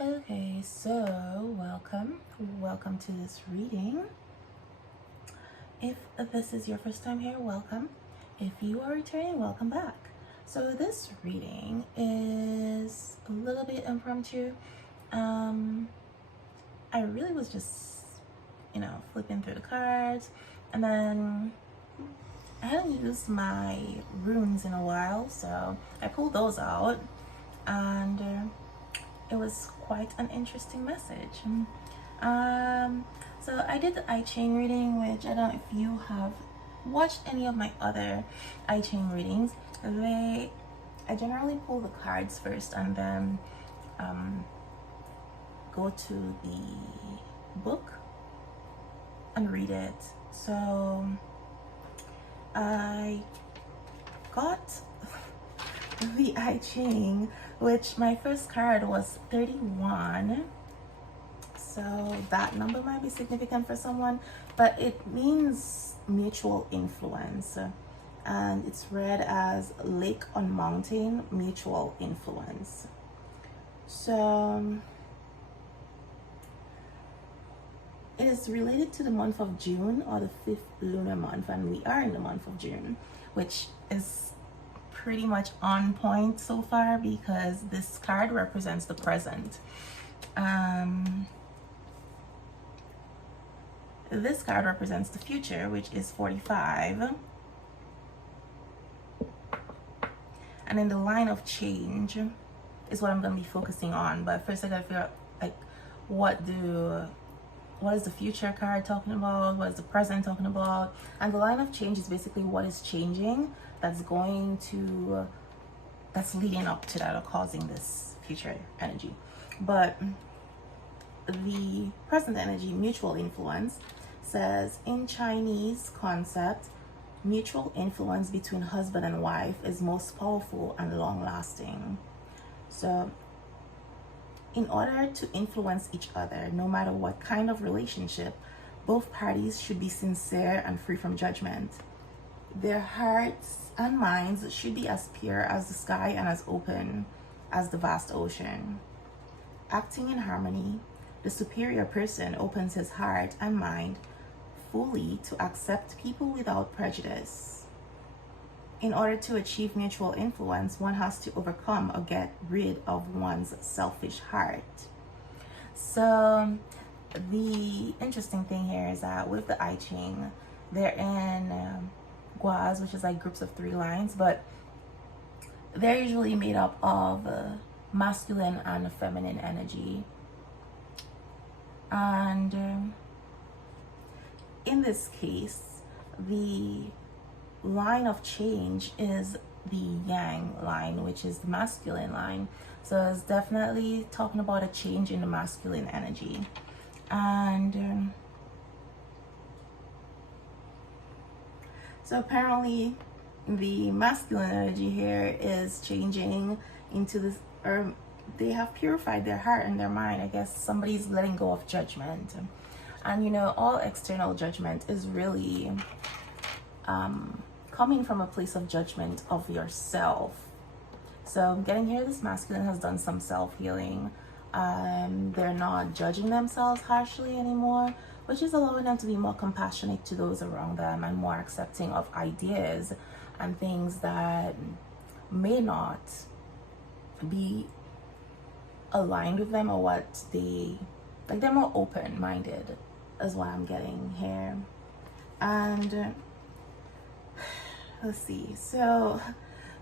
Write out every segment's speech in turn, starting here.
Okay, so welcome to this reading. If this is your first time here, welcome. If you are returning, welcome back. So this reading is a little bit impromptu. I really was just, flipping through the cards, and then I hadn't used my runes in a while, so I pulled those out, and it was quite an interesting message. So I did the I Ching reading, which I don't know if you have watched any of my other I Ching readings. I generally pull the cards first and then go to the book and read it. So I got the I Ching, which my first card was 31. So that number might be significant for someone, but it means mutual influence. And it's read as Lake on Mountain, mutual influence. So it is related to the month of June, or the 5th lunar month, and we are in the month of June, which is pretty much on point so far because this card represents the present. This card represents the future, which is 45. And then the line of change is what I'm going to be focusing on. But first I got to figure out, like, what is the future card talking about? What is the present talking about? And the line of change is basically what is changing that's leading up to that or causing this future energy. But the present energy, mutual influence, says in Chinese concept, mutual influence between husband and wife is most powerful and long lasting. So in order to influence each other, no matter what kind of relationship, both parties should be sincere and free from judgment. Their hearts and minds should be as pure as the sky and as open as the vast ocean. Acting in harmony, the superior person opens his heart and mind fully to accept people without prejudice. In order to achieve mutual influence, one has to overcome or get rid of one's selfish heart. So the interesting thing here is that with the I Ching, they're in guas, which is like groups of 3 lines, but they're usually made up of masculine and feminine energy. And in this case, the line of change is the yang line, which is the masculine line. So it's definitely talking about a change in the masculine energy. And so apparently the masculine energy here is changing into this, or they have purified their heart and their mind. I guess somebody's letting go of judgment. And all external judgment is really coming from a place of judgment of yourself. So getting here, this masculine has done some self-healing. They're not judging themselves harshly anymore, which is allowing them to be more compassionate to those around them and more accepting of ideas and things that may not be aligned with them or what they're more open-minded is what I'm getting here. And let's see, so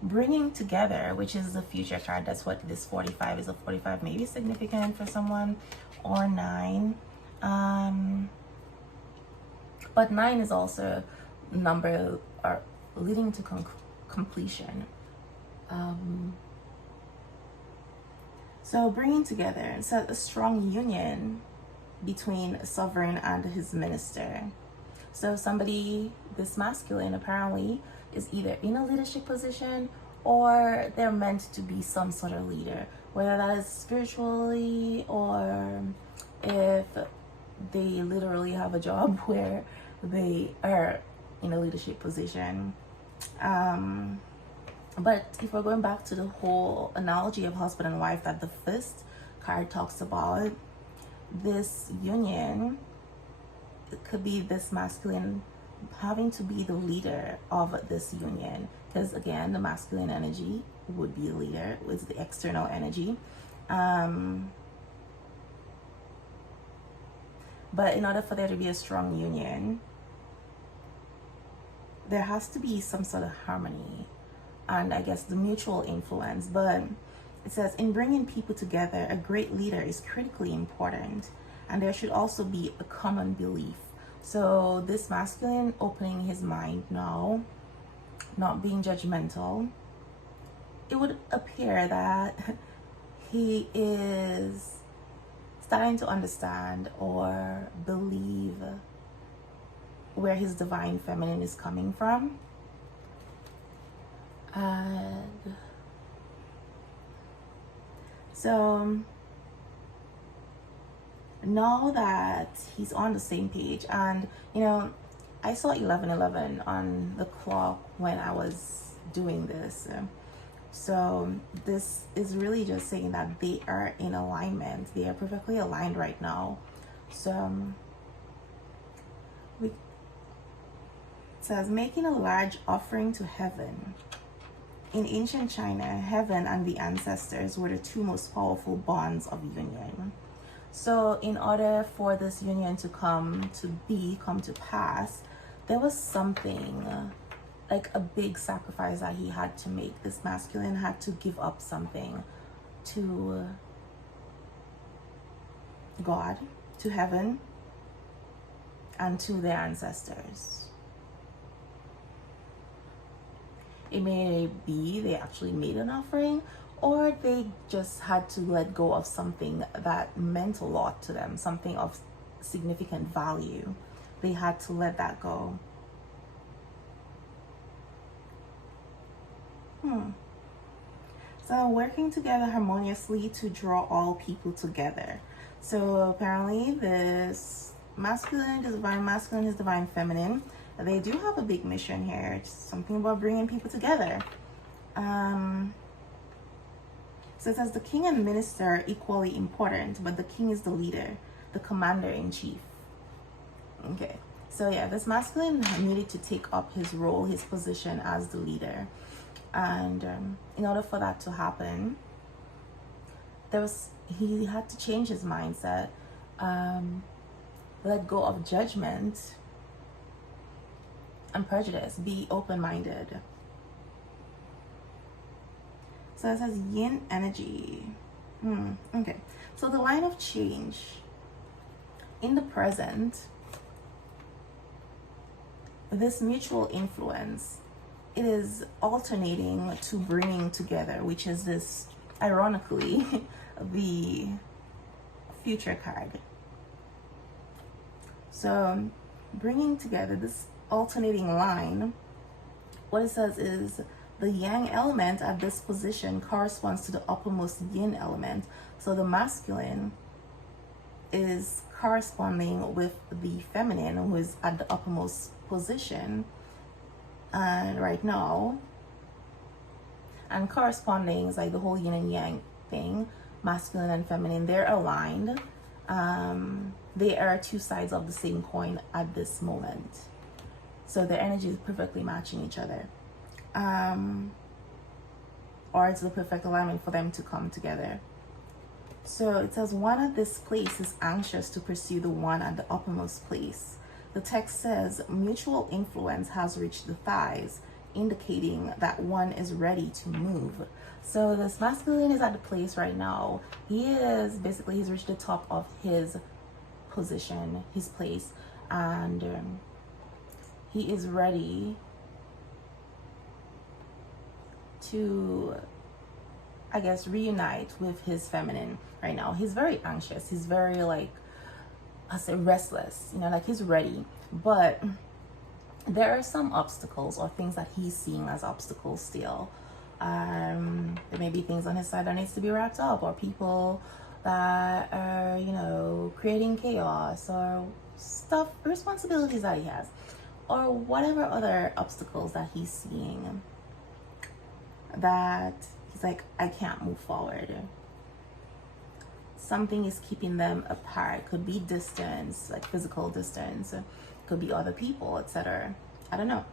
bringing together, which is the future card, that's what this 45 is. A 45 may be significant for someone, or 9, but 9 is also number or leading to completion. So bringing together, it's a strong union between a sovereign and his minister. So somebody, this masculine apparently, is either in a leadership position or they're meant to be some sort of leader, whether that is spiritually or if they literally have a job where they are in a leadership position. But if we're going back to the whole analogy of husband and wife, that the first card talks about this union. It could be this masculine having to be the leader of this union, because again, the masculine energy would be the leader with the external energy. But in order for there to be a strong union, there has to be some sort of harmony and I guess the mutual influence. But it says, in bringing people together, a great leader is critically important, and there should also be a common belief. So this masculine opening his mind now, not being judgmental, it would appear that he is starting to understand or believe where his divine feminine is coming from. And so now that he's on the same page, and you know, I saw 11:11 on the clock when I was doing this. So this is really just saying that they are in alignment. They are perfectly aligned right now. So it says, making a large offering to heaven. In ancient China, heaven and the ancestors were the two most powerful bonds of union. So in order for this union to come to pass, there was something like a big sacrifice that he had to make. This masculine had to give up something to God, to heaven, and to their ancestors. It may be they actually made an offering, or they just had to let go of something that meant a lot to them, something of significant value. They had to let that go. So working together harmoniously to draw all people together. So apparently this masculine is divine masculine, is divine feminine. They do have a big mission here. It's something about bringing people together. So it says the king and minister are equally important, but the king is the leader, the commander in chief. Okay, so yeah, this masculine needed to take up his role, his position as the leader. And in order for that to happen, he had to change his mindset, let go of judgment and prejudice, be open-minded. So it says yin energy. Okay, so the line of change in the present, this mutual influence, it is alternating to bringing together, which is this, ironically, the future card. So bringing together, this alternating line, what it says is the yang element at this position corresponds to the uppermost yin element. So the masculine is corresponding with the feminine, who is at the uppermost position right now, and corresponding is like the whole yin and yang thing, masculine and feminine, they're aligned. They are two sides of the same coin at this moment, so their energy is perfectly matching each other, or it's the perfect alignment for them to come together. So it says one at this place is anxious to pursue the one at the uppermost place. The text says mutual influence has reached the thighs, indicating that one is ready to move. So this masculine is at the place right now. He's reached the top of his position, his place, and he is ready to, I guess, reunite with his feminine right now. He's very anxious. He's very, like, I say restless, you know, like he's ready, but there are some obstacles or things that he's seeing as obstacles still. There may be things on his side that needs to be wrapped up, or people that are, you know, creating chaos, or stuff, responsibilities that he has, or whatever other obstacles that he's seeing that he's like, I can't move forward. something is keeping them apart. Could be distance, like physical distance, could be other people, etc. I don't know.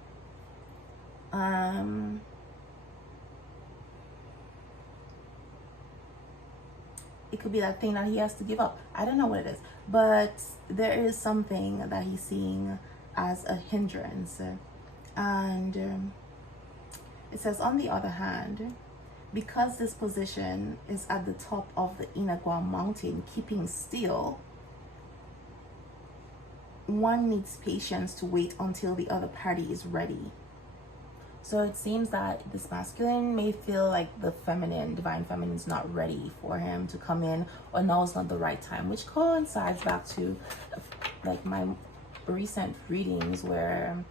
It could be that thing that he has to give up. I don't know what it is, but there is something that he's seeing as a hindrance. And it says, on the other hand, because this position is at the top of the Inagua mountain, keeping still, one needs patience to wait until the other party is ready. So it seems that this masculine may feel like the feminine, divine feminine, is not ready for him to come in, or now is not the right time, which coincides back to like my recent readings where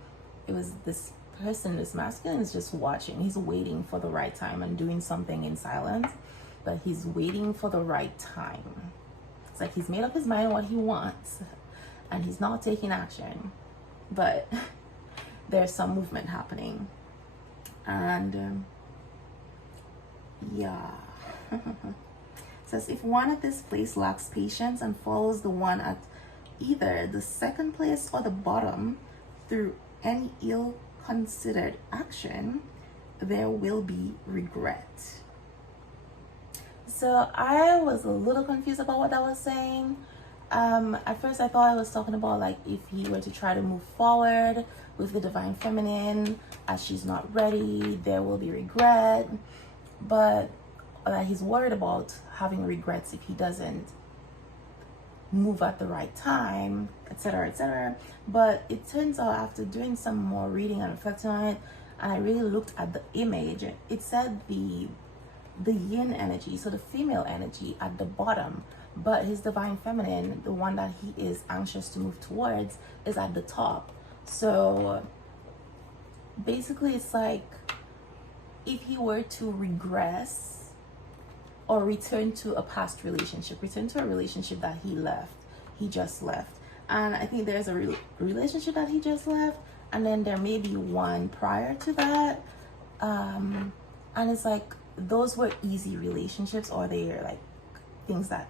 it was this person, this masculine is just watching. He's waiting for the right time and doing something in silence, but he's waiting for the right time. It's like he's made up his mind what he wants and he's not taking action, but there's some movement happening. And yeah. It says, if one at this place lacks patience and follows the one at either the second place or the bottom through any ill-considered action, there will be regret. So I was a little confused about what that was saying. At first I thought I was talking about like if he were to try to move forward with the divine feminine as she's not ready, there will be regret, but he's worried about having regrets if he doesn't move at the right time, etc., etc. But it turns out, after doing some more reading and reflecting on it, and I really looked at the image, it said the yin energy, so the female energy, at the bottom, but his divine feminine, the one that he is anxious to move towards, is at the top. So basically it's like if he were to regress or return to a past relationship, return to a relationship that he just left. And I think there's a relationship that he just left, and then there may be one prior to that. And it's like those were easy relationships, or they're like things that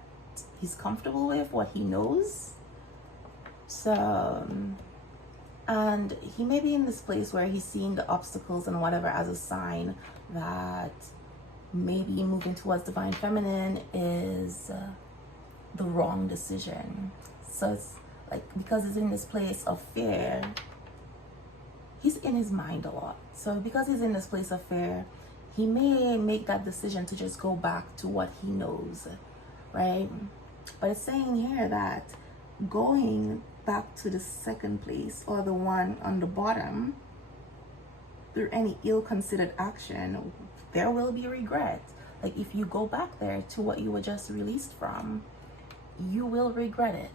he's comfortable with, what he knows. So and he may be in this place where he's seeing the obstacles and whatever as a sign that maybe moving towards divine feminine is the wrong decision. So it's like, because he's in this place of fear, he's in his mind a lot. So because he's in this place of fear, he may make that decision to just go back to what he knows, right? But it's saying here that going back to the second place, or the one on the bottom, through any ill-considered action, there will be regret. Like if you go back there to what you were just released from, you will regret it.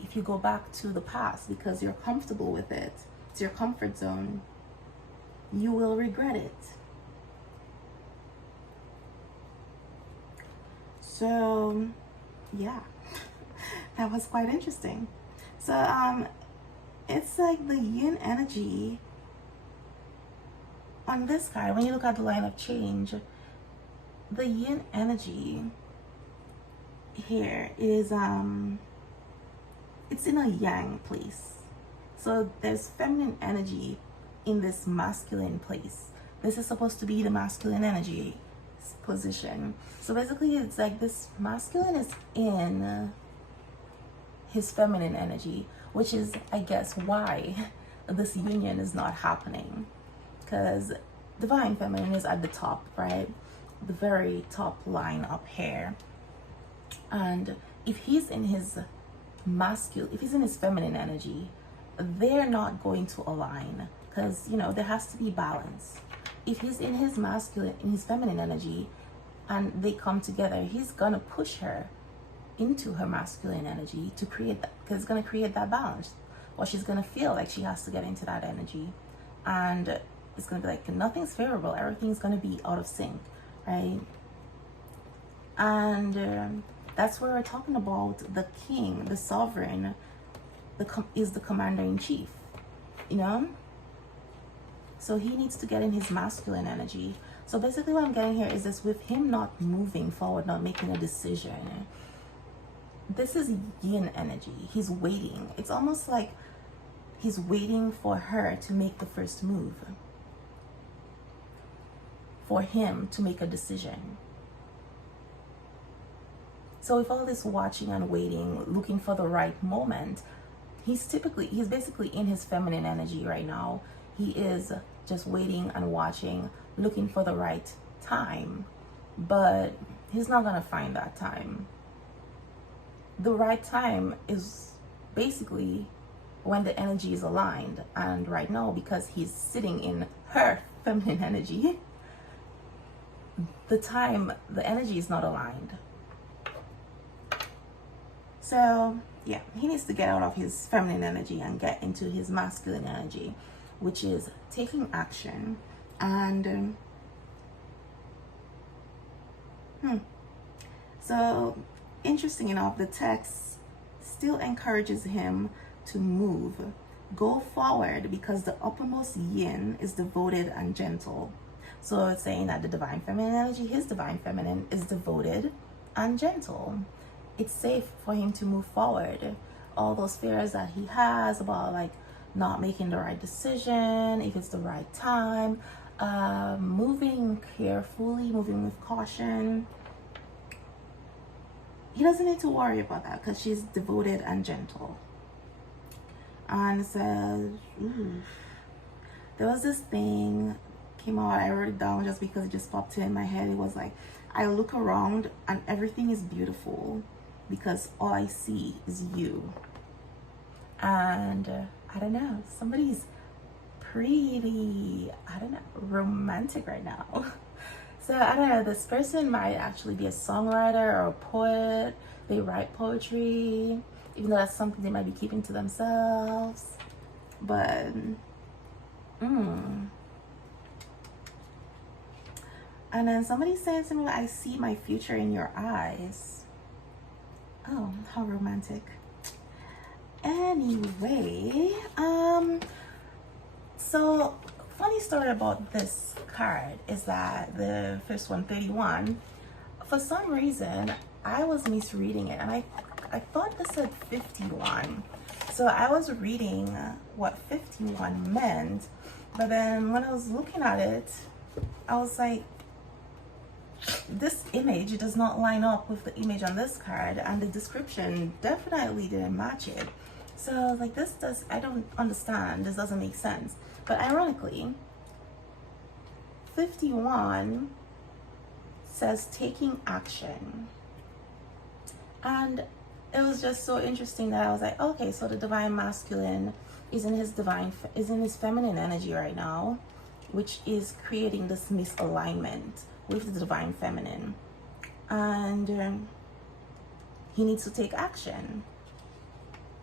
If you go back to the past because you're comfortable with it, it's your comfort zone, you will regret it. So yeah, that was quite interesting. So it's like the yin energy on this card. When you look at the line of change, the yin energy here is it's in a yang place. So there's feminine energy in this masculine place. This is supposed to be the masculine energy position. So basically it's like this masculine is in his feminine energy, which is, I guess, why this union is not happening, because divine feminine is at the top, right? The very top line up here. And if he's in his masculine, if he's in his feminine energy, they're not going to align, because, you know, there has to be balance. If he's in his masculine, in his feminine energy, and they come together, he's gonna push her into her masculine energy to create that, because it's going to create that balance, or she's going to feel like she has to get into that energy, and it's going to be like nothing's favorable, everything's going to be out of sync, right? And that's where we're talking about the king, the sovereign, is the commander-in-chief, you know? So he needs to get in his masculine energy. So basically what I'm getting here is this: with him not moving forward, not making a decision, this is yin energy. He's waiting. It's almost like he's waiting for her to make the first move, for him to make a decision. So with all this watching and waiting, looking for the right moment, he's basically in his feminine energy right now. He is just waiting and watching, looking for the right time, but he's not gonna find that time. The right time is basically when the energy is aligned, and right now, because he's sitting in her feminine energy, the energy is not aligned. So yeah, he needs to get out of his feminine energy and get into his masculine energy, which is taking action. And so interesting enough, the text still encourages him to move, go forward, because the uppermost yin is devoted and gentle. So it's saying that the divine feminine energy, his divine feminine, is devoted and gentle. It's safe for him to move forward. All those fears that he has about like not making the right decision, if it's the right time, moving carefully, moving with caution. He doesn't need to worry about that because she's devoted and gentle. And it says, there was this thing came out, I wrote it down just because it just popped in my head. It was like, I look around and everything is beautiful because all I see is you. And I don't know, somebody's pretty, I don't know, romantic right now. So I don't know, this person might actually be a songwriter or a poet. They write poetry, even though that's something they might be keeping to themselves. But and then somebody's saying something like, I see my future in your eyes. Oh, how romantic. Anyway, so funny story about this card is that the first one, 31, for some reason I was misreading it, and I thought this said 51. So I was reading what 51 meant, but then when I was looking at it, I was like, this image does not line up with the image on this card, and the description definitely didn't match it. So I was like, I don't understand, this doesn't make sense. But ironically, 51 says taking action. And it was just so interesting that I was like, okay, so the divine masculine is in his feminine energy right now, which is creating this misalignment with the divine feminine. And he needs to take action.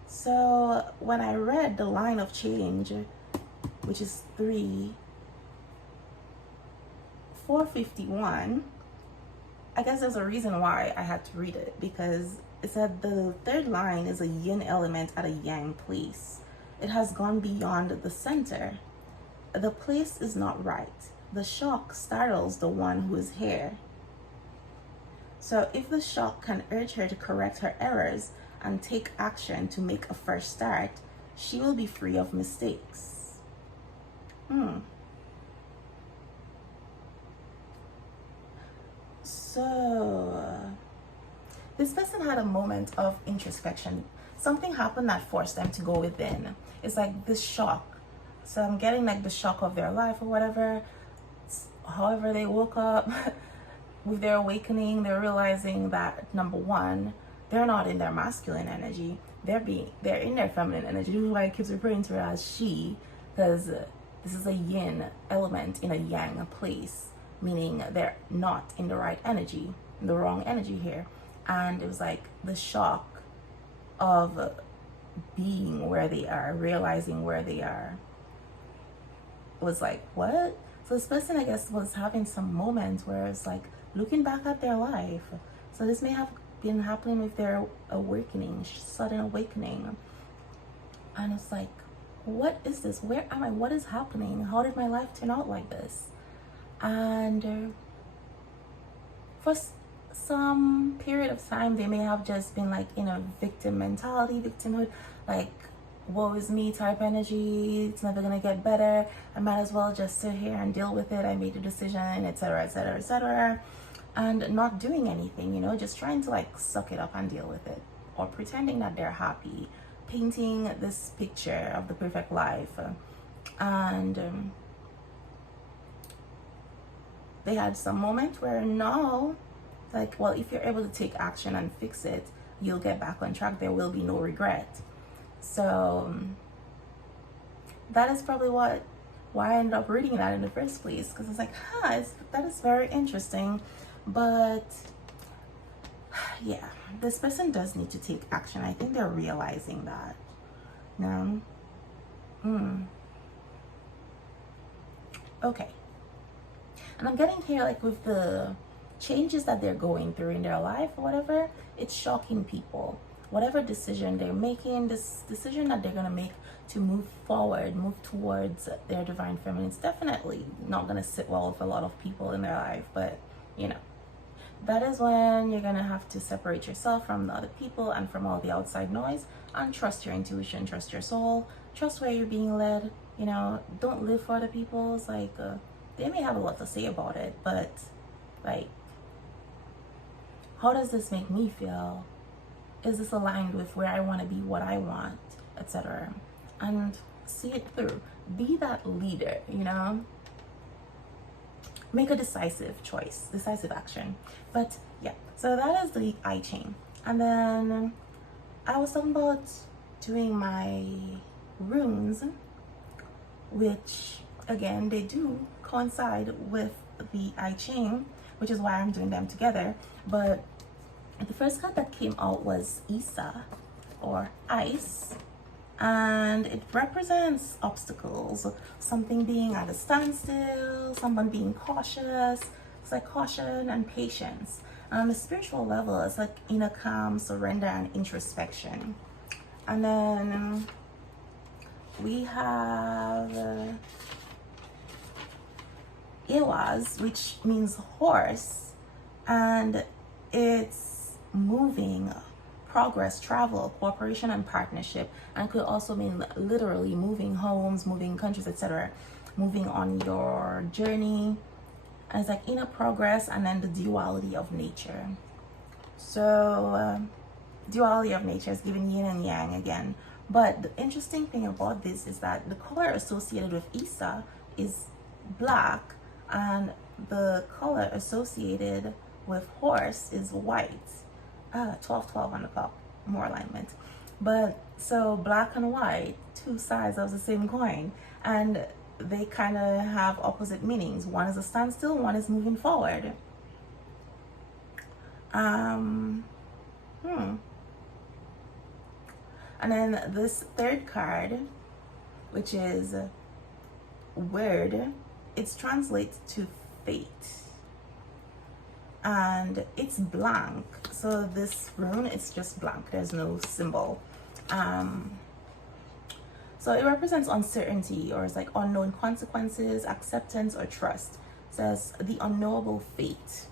So when I read the line of change, which is 451, I guess there's a reason why I had to read it, because it said the third line is a yin element at a yang place. It has gone beyond the center. The place is not right. The shock startles the one who is here. So if the shock can urge her to correct her errors and take action to make a fresh start, she will be free of mistakes. So this person had a moment of introspection. Something happened that forced them to go within. It's like this shock. So I'm getting like the shock of their life or whatever. However, they woke up with their awakening, they're realizing that, number one, they're not in their masculine energy. They're in their feminine energy. This is why it keeps referring to her as she, because this is a yin element in a yang place, meaning they're not in the right energy, the wrong energy here. And it was like the shock of being where they are, realizing where they are. It was like, what? So this person, I guess, was having some moments where it's like looking back at their life. So this may have been happening with their awakening, sudden awakening. And it's like, what is this? Where am I? What is happening? How did my life turn out like this? And for some period of time they may have just been like in a victim mentality, victimhood, like woe is me type energy. It's never gonna get better. I might as well just sit here and deal with it. I made a decision, etc., etc., etc., and not doing anything, you know, just trying to like suck it up and deal with it, or pretending that they're happy, painting this picture of the perfect life. And they had some moment where no, like, well, if you're able to take action and fix it, you'll get back on track. There will be no regret. So that is probably why I ended up reading that in the first place, because it's like, that is very interesting. But yeah, this person does need to take action. I think they're realizing that now. Okay. And I'm getting here, like, with the changes that they're going through in their life or whatever, it's shocking people. Whatever decision they're making, this decision that they're going to make to move forward, move towards their divine feminine, it's definitely not going to sit well with a lot of people in their life. But, you know, that is when you're going to have to separate yourself from the other people and from all the outside noise, and trust your intuition, trust your soul, trust where you're being led. You know, don't live for other people's, like, they may have a lot to say about it, but like, how does this make me feel? Is this aligned with where I want to be, what I want, etc.? And see it through. Be that leader, you know? Make a decisive choice, decisive action. But yeah, so that is the I Ching. And then I was talking about doing my runes, which again, they do coincide with the I Ching, which is why I'm doing them together. But the first card that came out was Isa, or ice, and it represents obstacles, something being at a standstill, someone being cautious. It's like caution and patience. On the spiritual level, it's like inner calm, surrender, and introspection. And then we have Iwas, which means horse, and it's moving, progress, travel, cooperation, and partnership, and could also mean literally moving homes, moving countries, etc., moving on your journey. And it's like inner progress, and then the duality of nature. So duality of nature is giving yin and yang again. But the interesting thing about this is that the color associated with Isa is black, and the color associated with horse is white. 12-12 on the clock, more alignment. But so black and white, two sides of the same coin, and they kind of have opposite meanings. One is a standstill, one is moving forward. And then this third card, which is word, it translates to fate, and it's blank. So this rune, it's just blank, there's no symbol. So it represents uncertainty, or it's like unknown consequences, acceptance, or trust. It says the unknowable fate.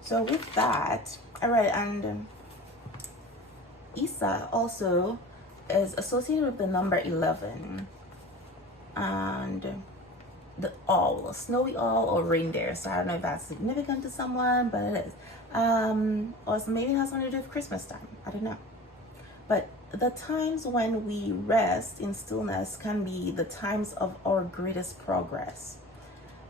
So with that, all right, and Isa also is associated with the number 11 and the owl, snowy owl or reindeer. So I don't know if that's significant to someone, but it is. Or maybe it has something to do with Christmas time. I don't know. But the times when we rest in stillness can be the times of our greatest progress.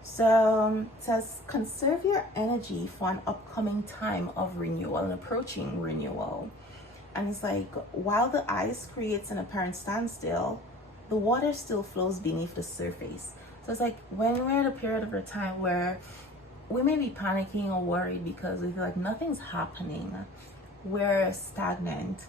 So it says, conserve your energy for an upcoming time of renewal, an approaching renewal. And it's like, while the ice creates an apparent standstill, the water still flows beneath the surface. So it's like when we're at a period of a time where we may be panicking or worried because we feel like nothing's happening, we're stagnant.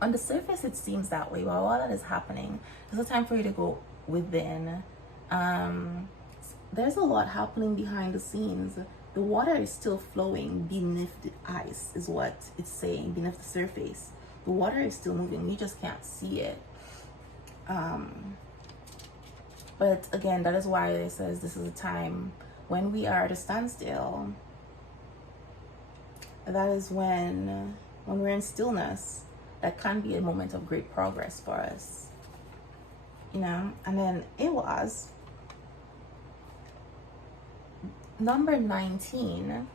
On the surface, it seems that way, but while that is happening, there's a time for you to go within. There's a lot happening behind the scenes. The water is still flowing beneath the ice, is what it's saying, beneath the surface. The water is still moving, you just can't see it. But again, that is why it says this is a time when we are at a standstill. that is when we're in stillness, that can be a moment of great progress for us, you know. And then it was number 19,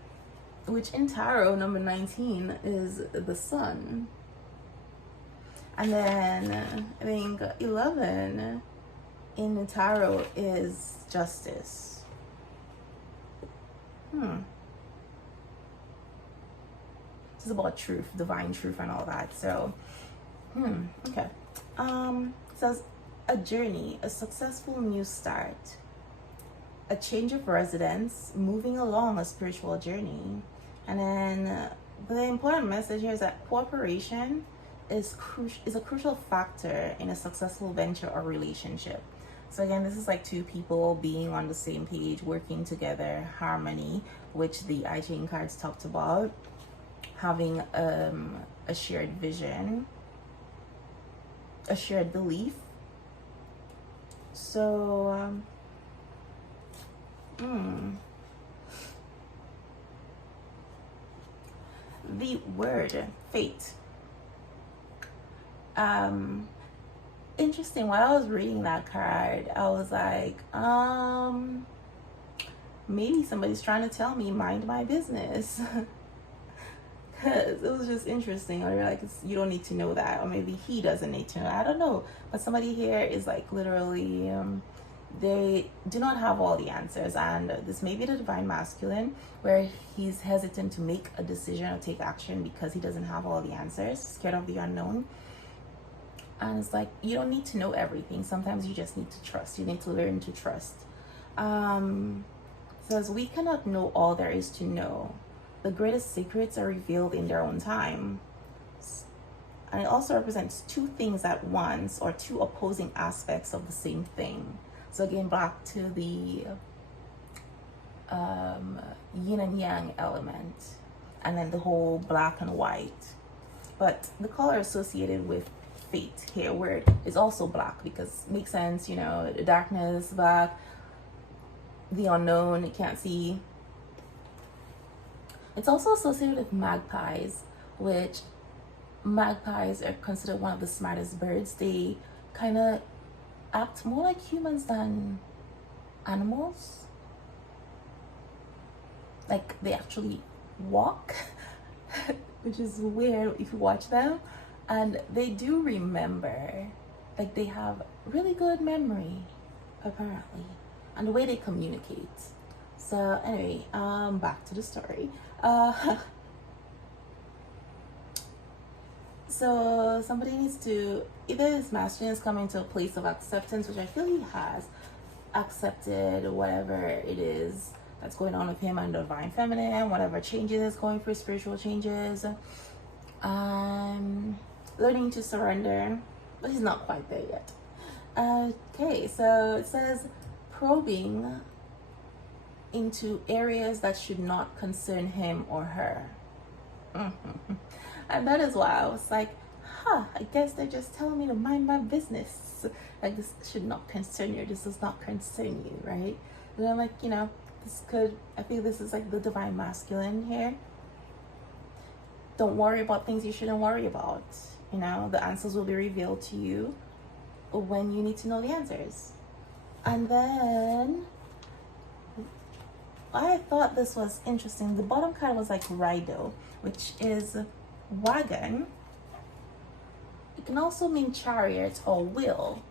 which in tarot, number 19 is the sun. And then I think 11 in the tarot is justice. This is about truth, divine truth, and all that. So, okay. It says a journey, a successful new start, a change of residence, moving along a spiritual journey. And then the important message here is that cooperation is a crucial factor in a successful venture or relationship. So again, this is like two people being on the same page, working together, harmony, which the I Ching cards talked about, having a shared vision, a shared belief. So the word fate. Interesting. While I was reading that card, I was like, maybe somebody's trying to tell me mind my business. Because it was just interesting. Or like, you don't need to know that, or maybe he doesn't need to know. I don't know. But somebody here is like literally, they do not have all the answers, and this may be the divine masculine, where he's hesitant to make a decision or take action because he doesn't have all the answers, scared of the unknown. And it's like, you don't need to know everything. Sometimes you just need to trust. You need to learn to trust. Says, we cannot know all there is to know. The greatest secrets are revealed in their own time. And it also represents two things at once, or two opposing aspects of the same thing. So again, back to the yin and yang element, and then the whole black and white. But the color associated with fate here, where it's also black, because it makes sense, you know, the darkness, black, the unknown, you can't see. It's also associated with magpies, which magpies are considered one of the smartest birds. They kind of act more like humans than animals. Like, they actually walk, which is weird if you watch them. And they do remember. Like, they have really good memory, apparently, and the way they communicate. So anyway, back to the story. So somebody needs to, either this masculine is coming to a place of acceptance, which I feel he has accepted whatever it is that's going on with him, and the divine feminine, whatever changes, going through spiritual changes, learning to surrender, but he's not quite there yet. Okay, so it says probing into areas that should not concern him or her. And that is why I was like, I guess they're just telling me to mind my business. Like, this should not concern you, this does not concern you, right? And I'm like, you know, I think this is like the divine masculine here. Don't worry about things you shouldn't worry about. You know, the answers will be revealed to you when you need to know the answers. And then I thought this was interesting. The bottom card was like rido, which is wagon. It can also mean chariot or wheel,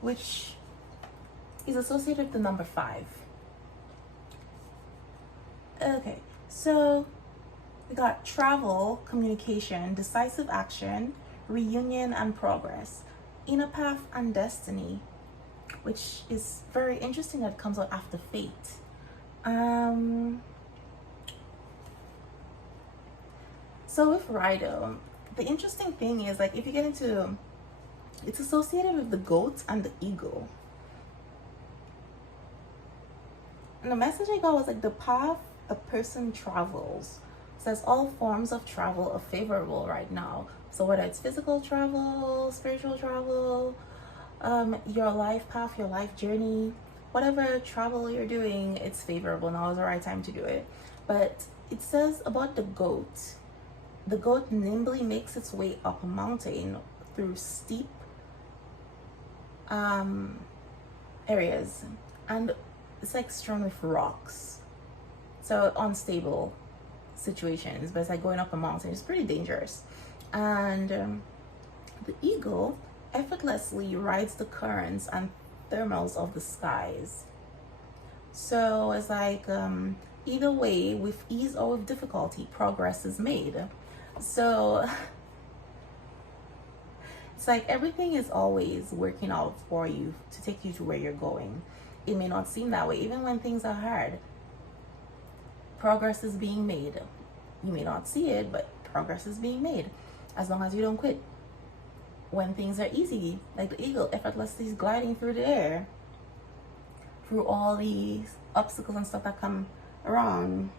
which is associated with the number 5. Okay, so we got travel, communication, decisive action, reunion and progress, inner path and destiny, which is very interesting that it comes out after fate. So with Rido, the interesting thing is, like, if you get into, it's associated with the goat and the eagle. And the message I got was like, the path a person travels. It says all forms of travel are favorable right now. So whether it's physical travel, spiritual travel, your life path, your life journey, whatever travel you're doing, it's favorable. Now is the right time to do it. But it says about the goat. The goat nimbly makes its way up a mountain through steep areas, and it's like strewn with rocks, so unstable situations, but it's like going up a mountain. It's pretty dangerous. And the eagle effortlessly rides the currents and thermals of the skies. So it's like either way, with ease or with difficulty, progress is made. So it's like everything is always working out for you to take you to where you're going. It may not seem that way, even when things are hard. Progress is being made. You may not see it, but progress is being made as long as you don't quit. When things are easy, like the eagle effortlessly gliding through the air, through all these obstacles and stuff that come around,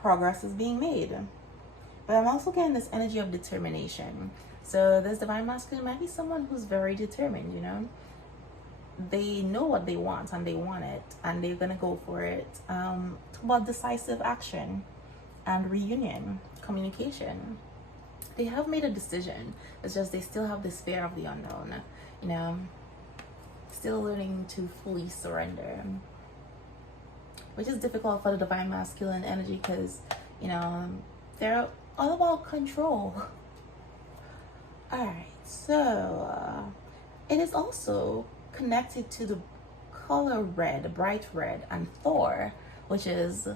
progress is being made. But I'm also getting this energy of determination. So this divine masculine might be someone who's very determined, you know. They know what they want and they want it, and they're gonna go for it. Talk about decisive action and reunion, communication. They have made a decision. It's just they still have this fear of the unknown, you know, still learning to fully surrender, which is difficult for the divine masculine energy because, you know, they're all about control. All right, so it is also connected to the color red, bright red, and Thor, which is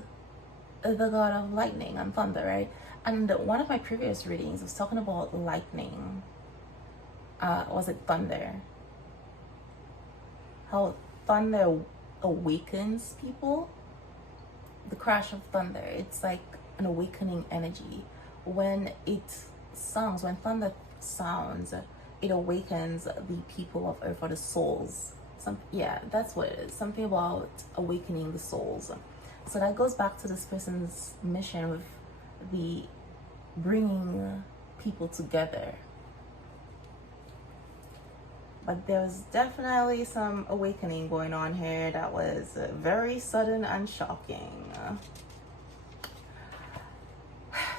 the god of lightning and thunder, right? And one of my previous readings was talking about lightning. Was it thunder? How thunder awakens people. The crash of thunder, it's like an awakening energy. When it sounds, when thunder sounds, it awakens the people of earth, or the souls. Yeah, that's what it is. Something about awakening the souls. So that goes back to this person's mission with the bringing people together. But there was definitely some awakening going on here that was very sudden and shocking.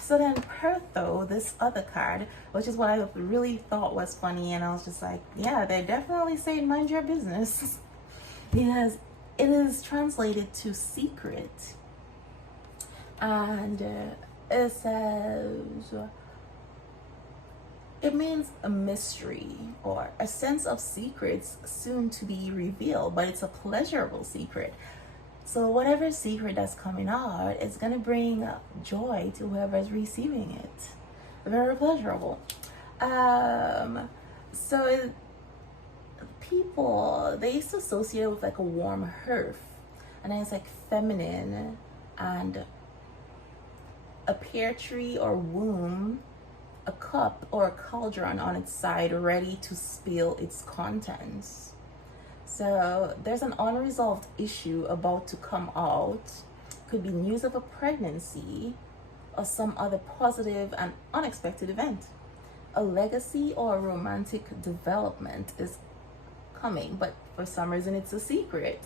So then Pertho, this other card, which is what I really thought was funny, and I was just like, yeah, they're definitely saying mind your business. Because it is translated to secret. And it says, it means a mystery or a sense of secrets soon to be revealed, but it's a pleasurable secret. So whatever secret that's coming out, it's going to bring joy to whoever's receiving it. Very pleasurable. People, they used to associate it with like a warm hearth. And then it's like feminine, and a pear tree or womb, a cup or a cauldron on its side ready to spill its contents. So there's an unresolved issue about to come out. Could be news of a pregnancy or some other positive and unexpected event. A legacy or a romantic development is coming, but for some reason it's a secret.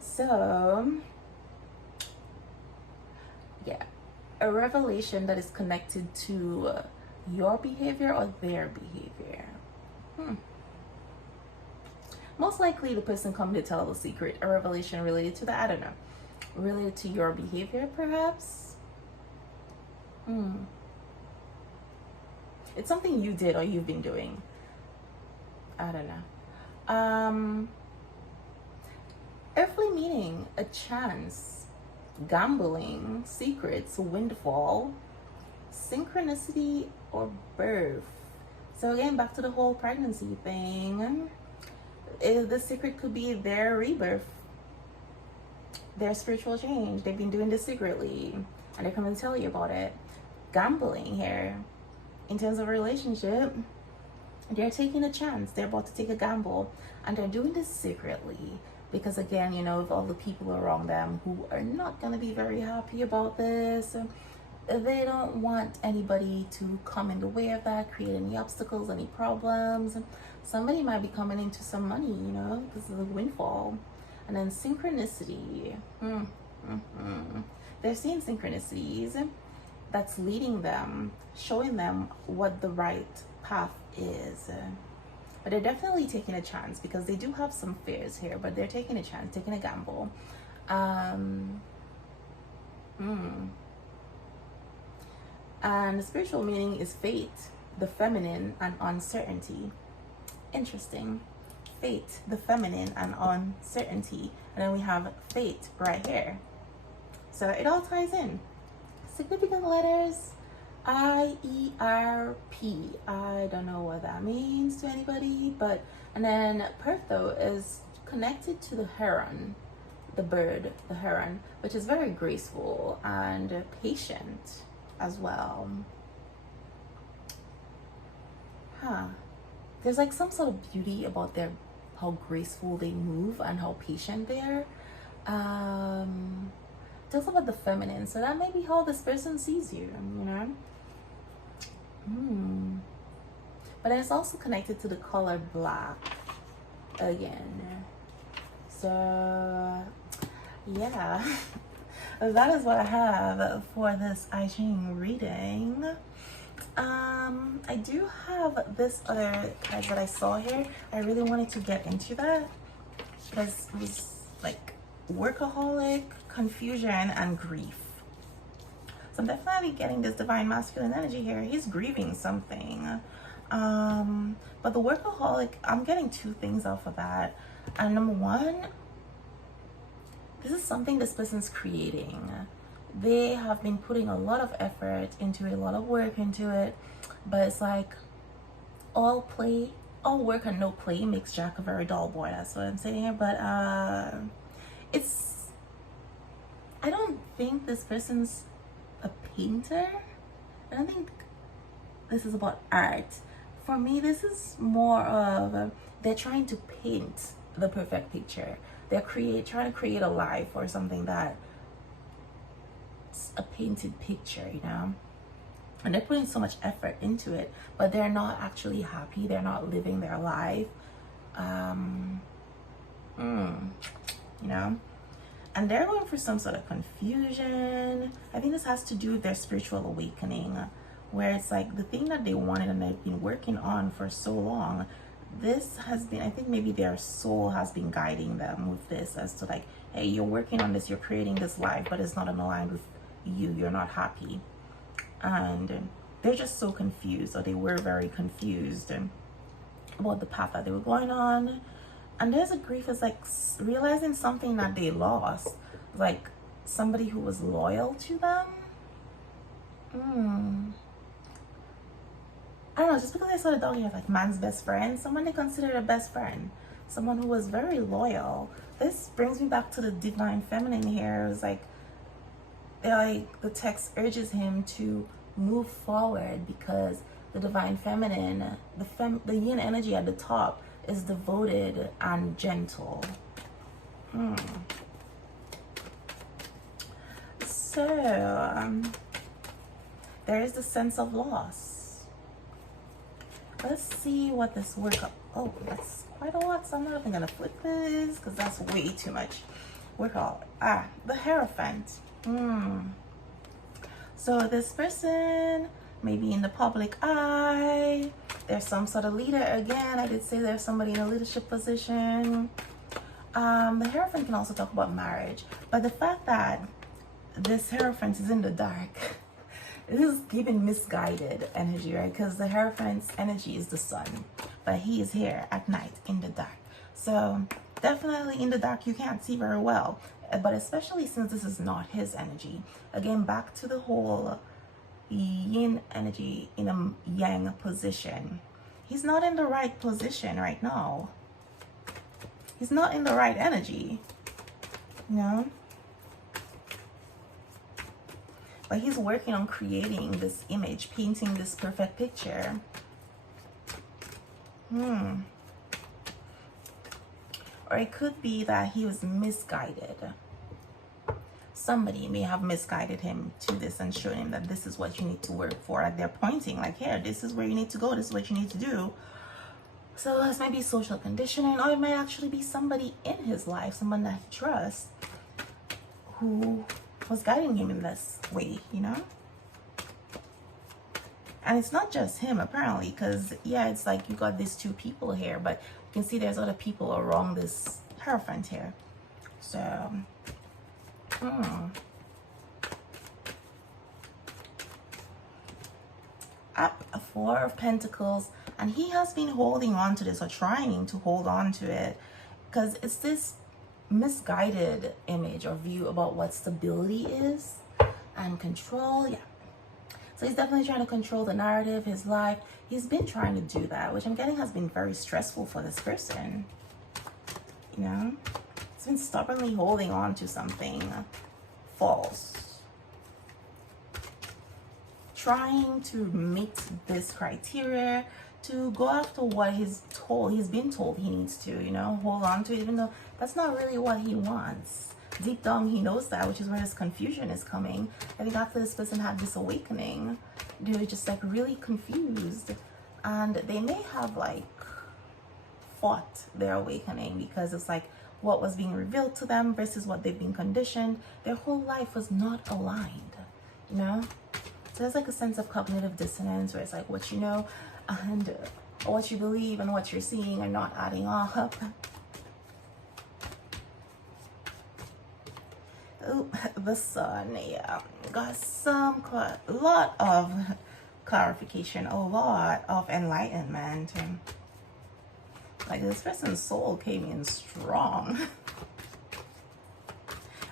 So yeah, a revelation that is connected to your behavior or their behavior. Most likely the person coming to tell the secret, a revelation related to that, I don't know. Related to your behavior, perhaps? It's something you did or you've been doing. I don't know. Earthly meaning, a chance, gambling, secrets, windfall, synchronicity, or birth. So again, back to the whole pregnancy thing. The secret could be their rebirth, their spiritual change. They've been doing this secretly, and they're coming to tell you about it. Gambling here, in terms of a relationship, they're taking a chance. They're about to take a gamble, and they're doing this secretly because, again, you know, of all the people around them who are not going to be very happy about this, they don't want anybody to come in the way of that, create any obstacles, any problems. Somebody might be coming into some money, you know, because of the windfall. And then synchronicity. They're seeing synchronicities that's leading them, showing them what the right path is. But they're definitely taking a chance because they do have some fears here, but they're taking a chance, taking a gamble. And the spiritual meaning is fate, the feminine, and uncertainty. Interesting. Fate, the feminine, and uncertainty. And then we have fate right here. So it all ties in. Significant letters, I-E-R-P. I don't know what that means to anybody, but, and then Pertho is connected to the heron, the bird, the heron, which is very graceful and patient as well. There's like some sort of beauty about their, how graceful they move and how patient they are. Talks about the feminine, so that may be how this person sees you, you know. But it's also connected to the color black again. So yeah, that is what I have for this I Ching reading. I do have this other card that I saw here. I really wanted to get into that because it was like workaholic, confusion, and grief. So I'm definitely getting this divine masculine energy here. He's grieving something. But the workaholic, I'm getting two things off of that. And number one, this is something this person's creating. They have been putting a lot of effort into it, a lot of work into it, but it's like all work and no play makes Jack a very dull boy. That's what I'm saying here. But I don't think this person's a painter. I don't think this is about art. For me, this is more of they're trying to paint the perfect picture. They're trying to create a life or something that's a painted picture, you know. And they're putting so much effort into it, but they're not actually happy. They're not living their life. You know. And they're going for some sort of confusion. I think this has to do with their spiritual awakening, where it's like the thing that they wanted and they've been working on for so long. This has been, I think maybe their soul has been guiding them with this as to like, hey, you're working on this, you're creating this life, but it's not aligned with you. You're not happy. And they're just so confused, or they were very confused about the path that they were going on. And there's a grief, it's like realizing something that they lost, like somebody who was loyal to them. I don't know, just because I saw the dog here, like man's best friend, someone they considered a best friend, someone who was very loyal. This brings me back to the divine feminine here. It was like the text urges him to move forward because the divine feminine, the yin energy at the top, is devoted and gentle. So there is the sense of loss. Let's see what this oh, that's quite a lot, so I'm not even gonna flip this because that's way too much. The Hierophant. So this person may be in the public eye. There's some sort of leader. Again, I did say there's somebody in a leadership position. The Hierophant can also talk about marriage, but the fact that this Hierophant is in the dark, this is giving misguided energy, right? Because the Hierophant's energy is the sun, but he is here at night in the dark. So definitely in the dark, you can't see very well, but especially since this is not his energy. Again, back to the whole yin energy in a yang position. He's not in the right position right now. He's not in the right energy, you know? But he's working on creating this image, painting this perfect picture. Or it could be that he was misguided. somebody may have misguided him to this and shown him that this is what you need to work for. Like they're pointing like, here, this is where you need to go, this is what you need to do. So this might be social conditioning, or it might actually be somebody in his life, someone that he trusts, who was guiding him in this way, you know? And it's not just him, apparently, because, yeah, it's like you got these two people here, but you can see there's other people around this Hierophant here. So, Up, 4 of Pentacles, and he has been holding on to this, or trying to hold on to it, because it's this misguided image or view about what stability is and control. Yeah, so he's definitely trying to control the narrative, his life. He's been trying to do that, which I'm getting has been very stressful for this person, you know. He's been stubbornly holding on to something false, trying to meet this criteria, to go after what he's been told he needs to, you know, hold on to it, even though that's not really what he wants. Deep down, he knows that, which is where this confusion is coming. I think after this person had this awakening, they were just like really confused, and they may have like fought their awakening, because it's like what was being revealed to them versus what they've been conditioned. Their whole life was not aligned, you know. So there's like a sense of cognitive dissonance, where it's like what you know and what you believe and what you're seeing are not adding up. Ooh, the Sun, yeah, got a lot of clarification, a lot of enlightenment. Like this person's soul came in strong.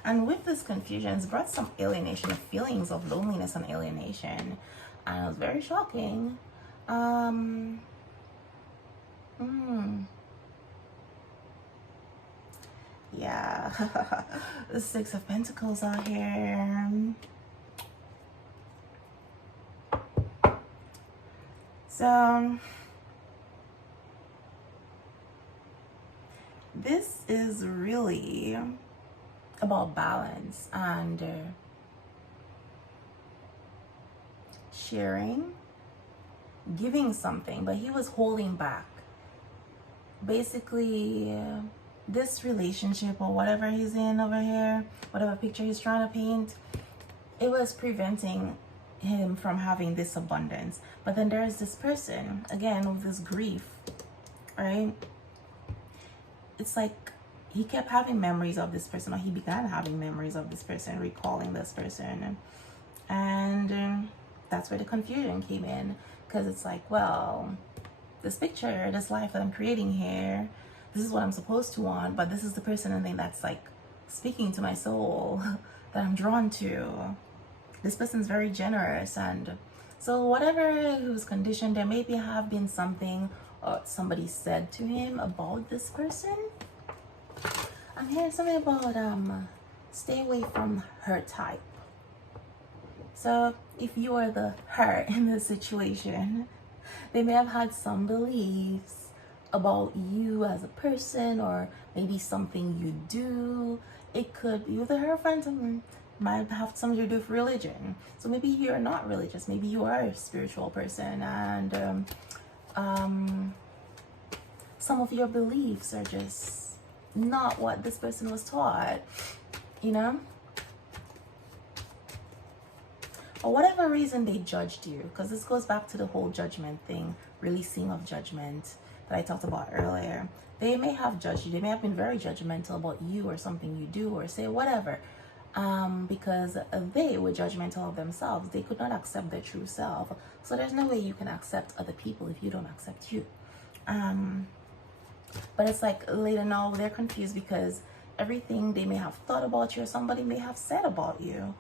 And with this confusion, it's brought some alienation, of feelings of loneliness and alienation. And it was very shocking. Yeah. The 6 of Pentacles out here. So this is really about balance and sharing, giving something, but he was holding back. Basically, this relationship or whatever he's in over here, whatever picture he's trying to paint, it was preventing him from having this abundance. But then there's this person, again, with this grief, right? It's like he kept having memories of this person, or he began having memories of this person, recalling this person. And that's where the confusion came in, because it's like, well, this picture, this life that I'm creating here, this is what I'm supposed to want, but this is the person and thing that's like speaking to my soul that I'm drawn to. This person's very generous, and so whatever he was conditioned, there maybe have been something or somebody said to him about this person. I'm hearing something about stay away from her type. So if you are the her in this situation, they may have had some beliefs about you as a person, or maybe something you do. It could be with the Hierophant, might have something to do with religion. So maybe you're not religious, maybe you are a spiritual person, and some of your beliefs are just not what this person was taught, you know. For whatever reason they judged you, because this goes back to the whole judgment thing, releasing of judgment that I talked about earlier. They may have judged you, they may have been very judgmental about you or something you do or say, whatever, because they were judgmental of themselves. They could not accept their true self. So there's no way you can accept other people if you don't accept you. But it's like later now they're confused, because everything they may have thought about you or somebody may have said about you,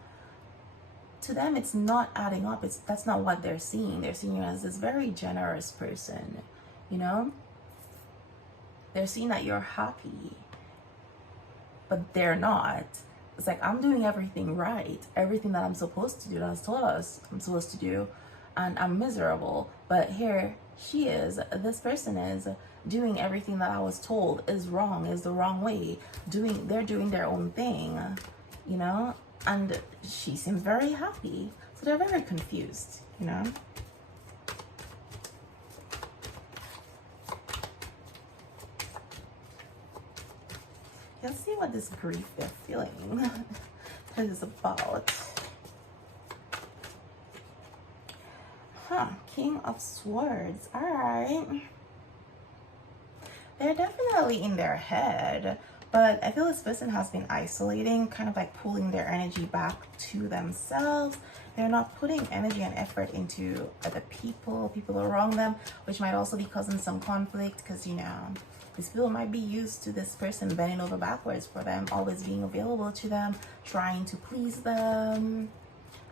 to them it's not adding up. That's not what they're seeing. They're seeing you as this very generous person, you know. They're seeing that you're happy, but they're not. It's like, I'm doing everything right, everything that I'm supposed to do, that I was told I'm supposed to do, and I'm miserable. But here she is, this person is doing everything that I was told is wrong, is the wrong way. They're doing their own thing, you know. And she seems very happy. So they're very confused, you know? Let's see what this grief they're feeling is about. King of Swords. All right. They're definitely in their head, but I feel this person has been isolating, kind of like pulling their energy back to themselves. They're not putting energy and effort into other people around them, which might also be causing some conflict because, you know, these people might be used to this person bending over backwards for them, always being available to them, trying to please them,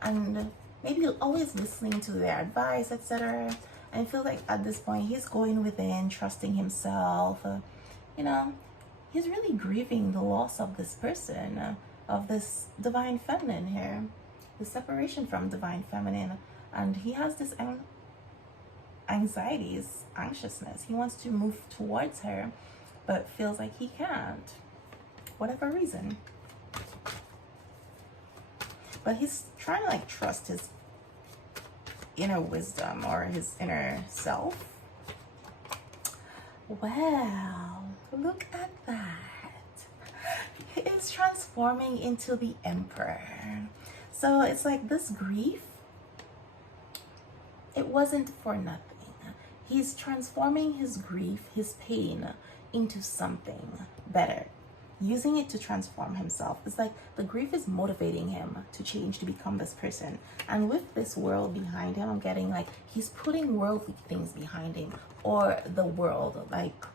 and maybe always listening to their advice, etc. I feel like at this point, he's going within, trusting himself. You know, he's really grieving the loss of this person, of this divine feminine here, the separation from divine feminine. And he has this anxieties, anxiousness. He wants to move towards her, but feels like he can't, whatever reason. But he's trying to like trust his inner wisdom or his inner self. Wow, look at that. He is transforming into the Emperor. So it's like this grief, it wasn't for nothing. He's transforming his grief, his pain, into something better, using it to transform himself. It's like the grief is motivating him to change, to become this person. And with this world behind him, I'm getting like he's putting worldly things behind him, or the world, like,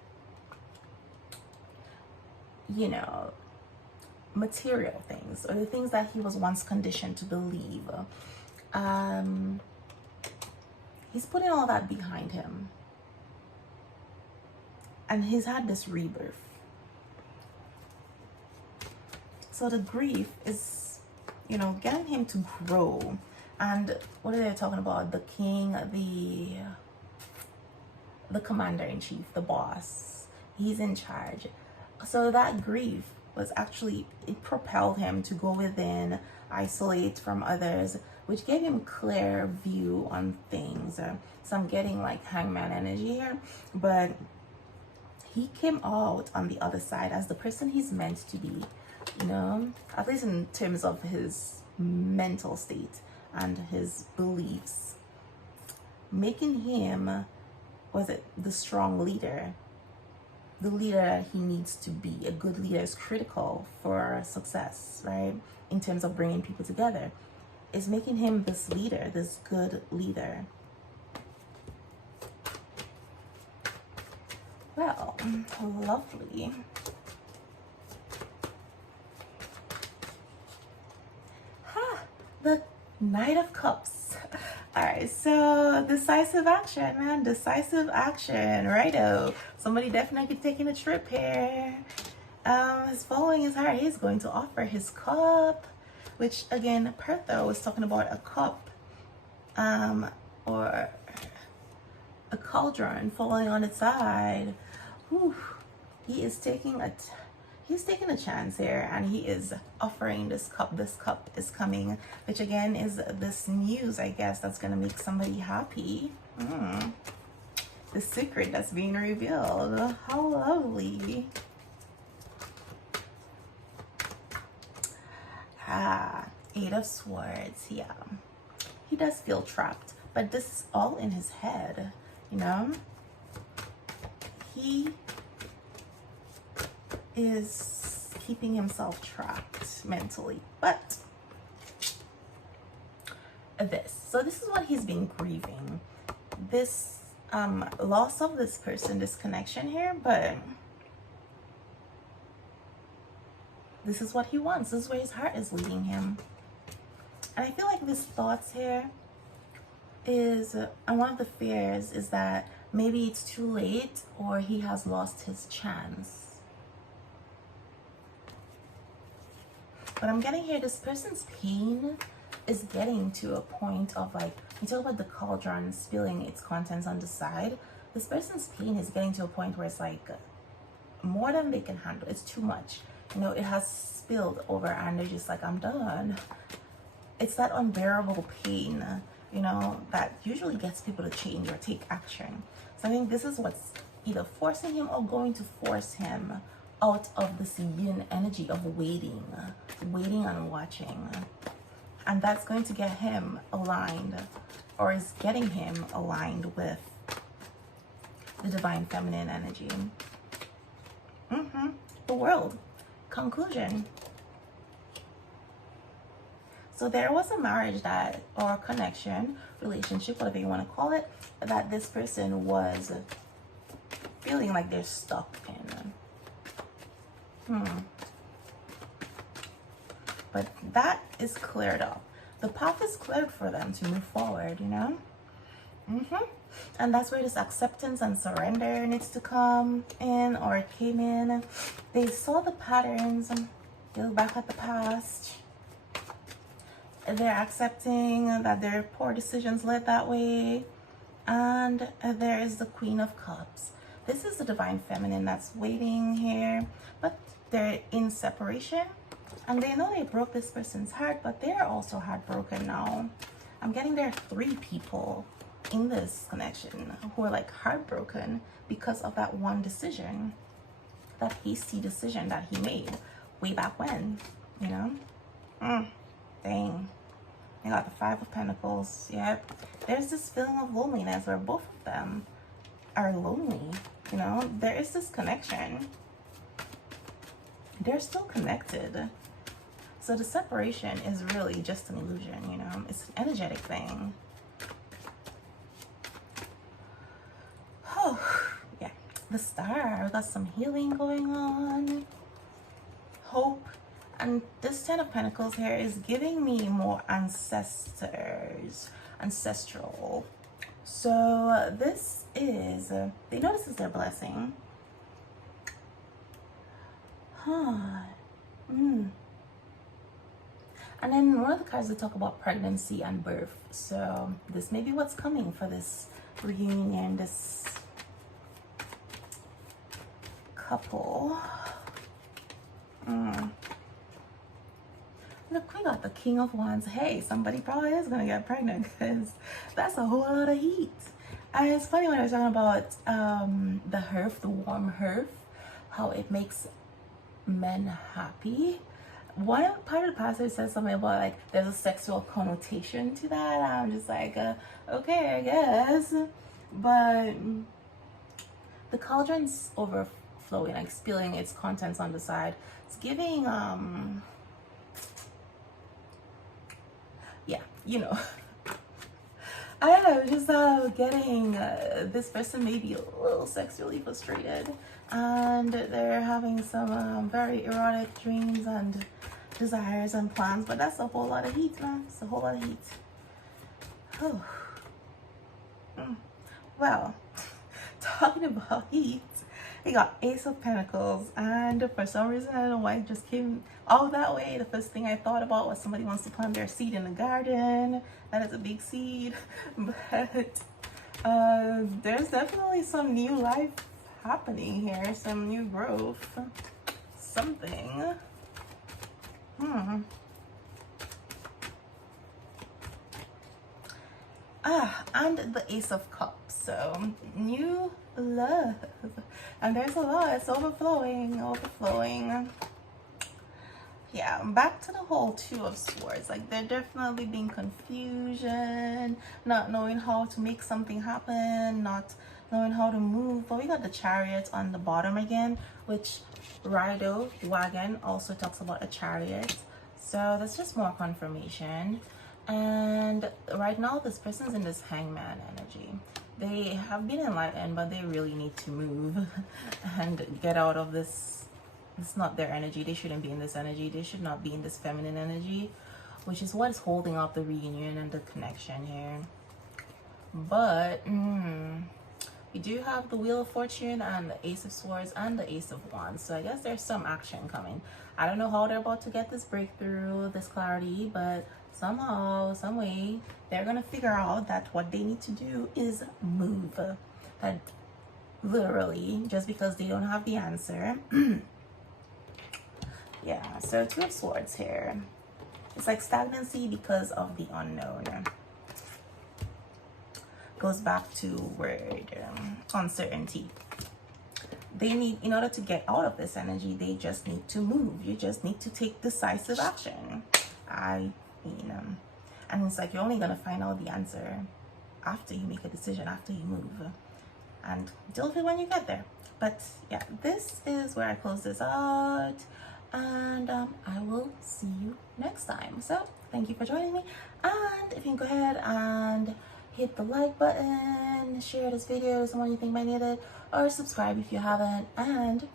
you know, material things, or the things that he was once conditioned to believe. He's putting all that behind him, and he's had this rebirth. So the grief is, you know, getting him to grow. And what are they talking about? The king, the commander-in-chief, the boss. He's in charge. So that grief was actually, it propelled him to go within, isolate from others, which gave him clear view on things. So I'm getting like hangman energy here, but he came out on the other side as the person he's meant to be, you know, at least in terms of his mental state and his beliefs, making him, was it the strong leader, the leader that he needs to be. A good leader is critical for success, right? In terms of bringing people together, is making him this leader, this good leader. Well, lovely. The Knight of Cups. All right, so decisive action, man. Decisive action, righto. Somebody definitely taking a trip here. He's following his heart. He's going to offer his cup, which again, Pertho was talking about a cup, or a cauldron falling on its side. Whew. He is taking a chance here, and he is offering this cup. This cup is coming, which again is this news, I guess, that's gonna make somebody happy. The secret that's being revealed. How lovely. Eight of Swords. Yeah, he does feel trapped, but this is all in his head, you know. He is keeping himself trapped mentally. But this is what he's been grieving, this loss of this person, this connection here. But this is what he wants. This is where his heart is leading him. And I feel like this thoughts here is, and one of the fears is that maybe it's too late, or he has lost his chance. But I'm getting here, this person's pain is getting to a point of, like, you talk about the cauldron spilling its contents on the side. This person's pain is getting to a point where it's like more than they can handle. It's too much. You know, it has spilled over and they're just like, I'm done. It's that unbearable pain, you know, that usually gets people to change or take action. So I think this is what's either forcing him or going to force him out of this yin energy of waiting and watching. And that's going to get him aligned, or is getting him aligned with the divine feminine energy. The world. Conclusion. So there was a marriage that, or connection, relationship, whatever you want to call it, that this person was feeling like they're stuck in. But that is cleared up. The path is cleared for them to move forward, you know? And that's where this acceptance and surrender needs to come in, or it came in. They saw the patterns, they look back at the past. They're accepting that their poor decisions led that way. And there is the Queen of Cups. This is the divine feminine that's waiting here, but they're in separation. And they know they broke this person's heart, but they're also heartbroken now. I'm getting there are 3 people in this connection who are like heartbroken because of that one decision, that hasty decision that he made way back when, you know? Dang. I got the 5 of Pentacles. Yep. There's this feeling of loneliness where both of them are lonely, you know? There is this connection. They're still connected. So the separation is really just an illusion, you know? It's an energetic thing. Oh, yeah. The Star. We got some healing going on. Hope. And this 10 of Pentacles here is giving me more ancestors. Ancestral. So this is... they know this is their blessing. And then one of the cards, they talk about pregnancy and birth. So this may be what's coming for this reunion, this couple. Look, we got the King of Wands. Hey, somebody probably is going to get pregnant because that's a whole lot of heat. And it's funny when I was talking about the hearth, the warm hearth, how it makes men happy. One part of the passage says something about like there's a sexual connotation to that. I'm just like, okay, I guess. But the cauldron's overflowing, like spilling its contents on the side. It's giving, yeah, you know. I don't know, just getting this person may be a little sexually frustrated, and they're having some very erotic dreams and desires and plans, but that's a whole lot of heat, man. It's a whole lot of heat. Oh. Well, talking about heat, we got Ace of Pentacles, and for some reason, I don't know why it just came all that way. The first thing I thought about was somebody wants to plant their seed in the garden. That is a big seed, but there's definitely some new life happening here, some new growth, something. And the Ace of Cups, so new love, and there's a lot. It's overflowing. Yeah, back to the whole 2 of Swords. Like, there definitely being confusion, not knowing how to make something happen, not knowing how to move. But we got the Chariot on the bottom again, which Rido wagon also talks about a chariot. So that's just more confirmation. And right now, this person's in this Hangman energy. They have been enlightened, but they really need to move and get out of this. It's not their energy. They shouldn't be in this energy. They should not be in this feminine energy, which is what is holding up the reunion and the connection here. But we do have the Wheel of Fortune and the Ace of Swords and the Ace of Wands. So I guess there's some action coming. I don't know how they're about to get this breakthrough, this clarity, but somehow, some way, they're going to figure out that what they need to do is move. And literally, just because they don't have the answer, Yeah, so Two of Swords here. It's like stagnancy because of the unknown. Goes back to word uncertainty. They need, in order to get out of this energy, they just need to move. You just need to take decisive action. And it's like you're only gonna find out the answer after you make a decision, after you move, and deal with it when you get there. But yeah, this is where I close this out, and I will see you next time. So thank you for joining me, and if you can go ahead and hit the like button, share this video with someone you think might need it, or subscribe if you haven't, and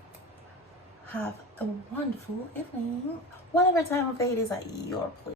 have a wonderful evening, whatever time of day it is at your place.